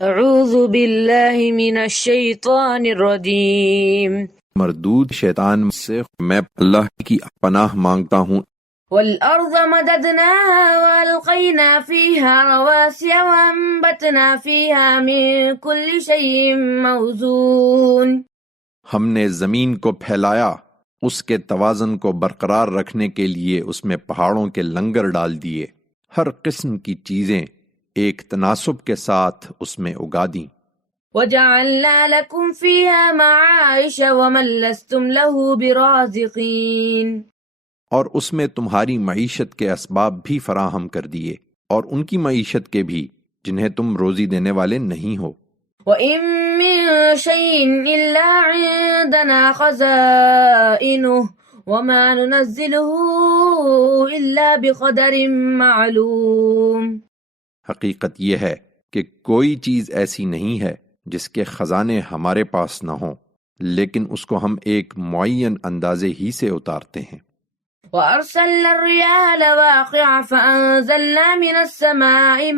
اعوذ باللہ من الشیطان الرجیم مردود شیطان سے میں اللہ کی پناہ مانگتا ہوں۔ والارض مددناها والقینا فیها رواسي وانبتنا فیها من كل شیء موزون۔ ہم نے زمین کو پھیلایا، اس کے توازن کو برقرار رکھنے کے لیے اس میں پہاڑوں کے لنگر ڈال دیے، ہر قسم کی چیزیں ایک تناسب کے ساتھ اس میں اگا دیں۔ وجعلنا لكم فيها معائش ومن لستم له برازقین۔ اور اس میں تمہاری معیشت کے اسباب بھی فراہم کر دیے، اور ان کی معیشت کے بھی جنہیں تم روزی دینے والے نہیں ہو۔ وَإِن مِّن شَيْءٍ إِلَّا عِندَنَا خَزَائِنُهُ وَمَا نُنَزِّلُهُ إِلَّا بِقَدَرٍ مَّعْلُومٍ۔ حقیقت یہ ہے کہ کوئی چیز ایسی نہیں ہے جس کے خزانے ہمارے پاس نہ ہوں، لیکن اس کو ہم ایک معین اندازے ہی سے اتارتے ہیں۔ وَأَرْسَلْنَا الرِّيَاحَ لَوَاقِعَ فَأَنزَلْنَا مِنَ السَّمَاءِ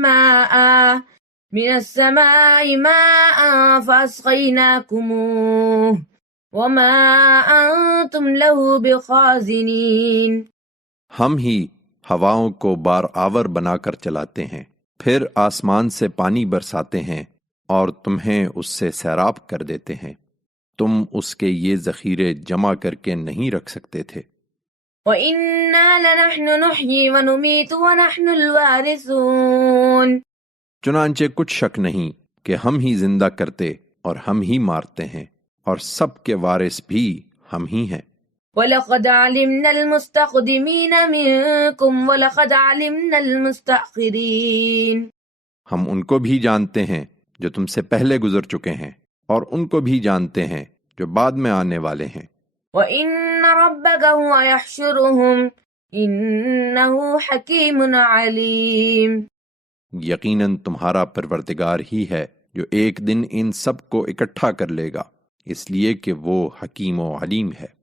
ماءً فَأَسْقَيْنَاكُمُوهُ وَمَا أَنْتُمْ لَهُ بِخَازِنِينَ۔ ہم ہی ہواؤں کو بار آور بنا کر چلاتے ہیں، پھر آسمان سے پانی برساتے ہیں اور تمہیں اس سے سیراب کر دیتے ہیں، تم اس کے یہ ذخیرے جمع کر کے نہیں رکھ سکتے تھے۔ وَإِنَّا لَنَحْنُ نُحْيِي وَنُمِيتُ وَنَحْنُ الْوَارِثُونَ۔ چنانچہ کچھ شک نہیں کہ ہم ہی زندہ کرتے اور ہم ہی مارتے ہیں، اور سب کے وارث بھی ہم ہی ہیں۔ وَلَقَدْ عَلِمْنَا الْمُسْتَقْدِمِينَ مِنْكُمْ وَلَقَدْ عَلِمْنَا الْمُسْتَأْخِرِينَ۔ ہم ان کو بھی جانتے ہیں جو تم سے پہلے گزر چکے ہیں، اور ان کو بھی جانتے ہیں جو بعد میں آنے والے ہیں۔ وَإِنَّ رَبَّكَ هُوَ يَحْشُرُهُمْ إِنَّهُ حَكِيمٌ عَلِيمٌ۔ یقیناً تمہارا پروردگار ہی ہے جو ایک دن ان سب کو اکٹھا کر لے گا، اس لیے کہ وہ حکیم و علیم ہے۔